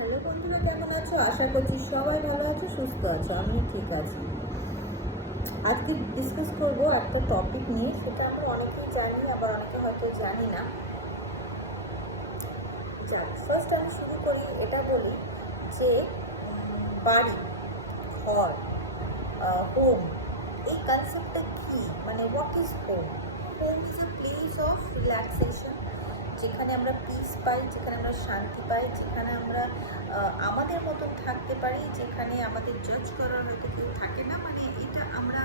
Hello বন্ধুরা, কেমন আছো? আশা করছি সবাই ভালো আছো, সুস্থ আছো। আমিও ঠিক আছি। আজকে ডিসকাস করবো একটা টপিক নিয়ে, সেটা আমরা অনেকেই জানি, আবার অনেকে হয়তো জানি না। যাক, ফার্স্ট আমি শুরু করি, এটা বলি যে বাড়ি, ঘর, হোম, এই কনসেপ্টটা কি, মানে what is home? Home is a place of relaxation, যেখানে আমরা পিস পাই, যেখানে আমরা শান্তি পাই, যেখানে আমরা আমাদের মতন থাকতে পারি, যেখানে আমাদের জাজ করার হয়তো কেউ থাকে না। মানে এটা আমরা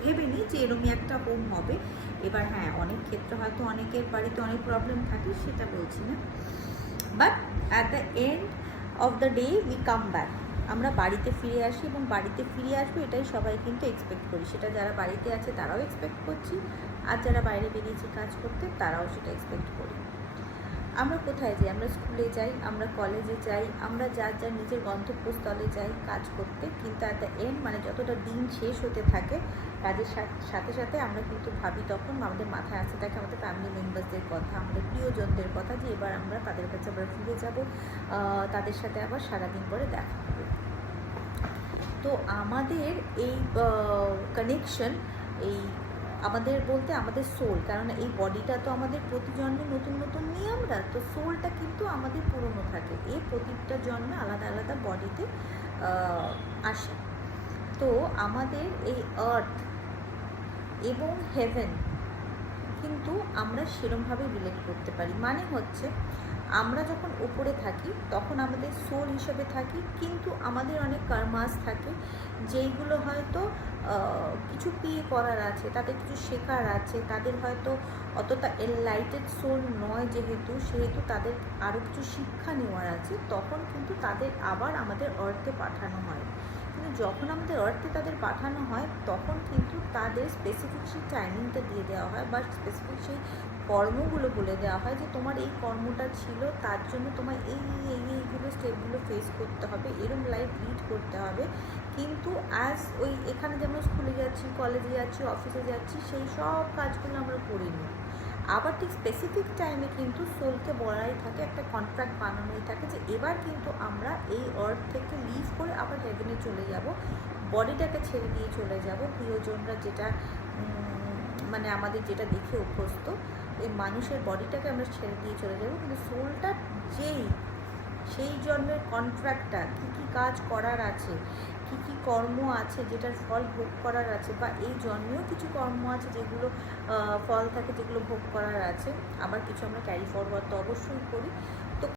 ভেবে নিই যে এরকমই একটা হোম হবে। এবার হ্যাঁ, অনেক ক্ষেত্রে হয়তো অনেকের বাড়িতে অনেক প্রবলেম থাকে, সেটা বলছি না, but at the end of the day we come back. আমরা বাড়িতে ফিরে আসি এবং বাড়িতে ফিরে আসবো, এটাই সবাই কিন্তু এক্সপেক্ট করি। সেটা যারা বাড়িতে আছে তারাও এক্সপেক্ট করছি, আর যারা বাইরে বেরিয়েছি কাজ করতে তারাও সেটা এক্সপেক্ট করি। আমরা কোথায় যাই? আমরা স্কুলে যাই, আমরা কলেজে যাই, আমরা যার যার নিজের গন্তব্যস্থলে যাই কাজ করতে, কিন্তু অ্যাট দ্য এন্ড, মানে যতটা দিন শেষ হতে থাকে কাজের সাথে সাথে আমরা কিন্তু ভাবি, তখন আমাদের মাথায় আসতে থাকে আমাদের ফ্যামিলি মেম্বার্সদের কথা, আমাদের প্রিয়জনদের কথা, যে এবার আমরা তাদের কাছে আবার ফিরে যাব, তাদের সাথে আবার সারাদিন পরে দেখা হবে। তো আমাদের এই কানেকশন, এই আমাদের বলতে আমাদের সোল, কারণ এই বডিটা তো আমাদের প্রতি জন্মে নতুন নতুন নিয়ে আমরা, তো সোলটা কিন্তু আমাদের পুরনো থাকে, এই প্রতিটা জন্মে আলাদা আলাদা বডিতে আসে। তো আমাদের এই আর্থ এবং হেভেন কিন্তু আমরা সেরমভাবে রিলেট করতে পারি। মানে হচ্ছে, আমরা যখন উপরে থাকি তখন আমাদের সোল হিসেবে থাকি, কিন্তু আমাদের অনেক কর্মাস থাকে, যেইগুলো হয়তো কিছু পে করার আছে, তাদের কিছু শেখার আছে, তাদের হয়তো অতটা এনলাইটেড সোল নয়, সেহেতু তাদের আরও কিছু শিক্ষা নেওয়ার আছে, তখন কিন্তু তাদের আবার আমাদের আর্থে পাঠানো হয়। কিন্তু যখন আমাদের আর্থে তাদের পাঠানো হয়, তখন কিন্তু তাদের স্পেসিফিক সেই টাইমিংটা দিয়ে দেওয়া হয়, বা স্পেসিফিক সেই কর্মগুলো বলে দেওয়া হয়, যে তোমার এই কর্মটা ছিল, তার জন্য তোমার এইগুলো স্টেপগুলো ফেস করতে হবে, এরম লাইফ লিড করতে হবে। কিন্তু ওই এখানে যেমন স্কুলে যাচ্ছি, কলেজে যাচ্ছি, অফিসে যাচ্ছি, সেই সব কাজগুলো আমরা করিনি। আবার ঠিক স্পেসিফিক টাইমে কিন্তু সোলকে বলাই থাকে, একটা কন্ট্রাক্ট বানানোই থাকে, যে এবার কিন্তু আমরা এই আর্থ থেকে লিভ করে আবার হেভেনে চলে যাব, বডিটাকে ছেড়ে দিয়ে চলে যাব, প্রিয়জনরা যেটা মানে আমাদের যেটা দেখে অভ্যস্ত, এই মানুষের বডিটাকে আমরা ছেড়ে দিয়ে চলে যাব, কিন্তু সোলটা সেই জন্মের কন্ট্রাক্টটা, কী কী কাজ করার আছে, কী কী কর্ম আছে যেটার ফল ভোগ করার আছে, বা এই জন্মেও কিছু কর্ম আছে যেগুলো ফল থাকে, যেগুলো ভোগ করার আছে, আবার কিছু আমরা ক্যারি ফরওয়ার্ড তো অবশ্যই করি।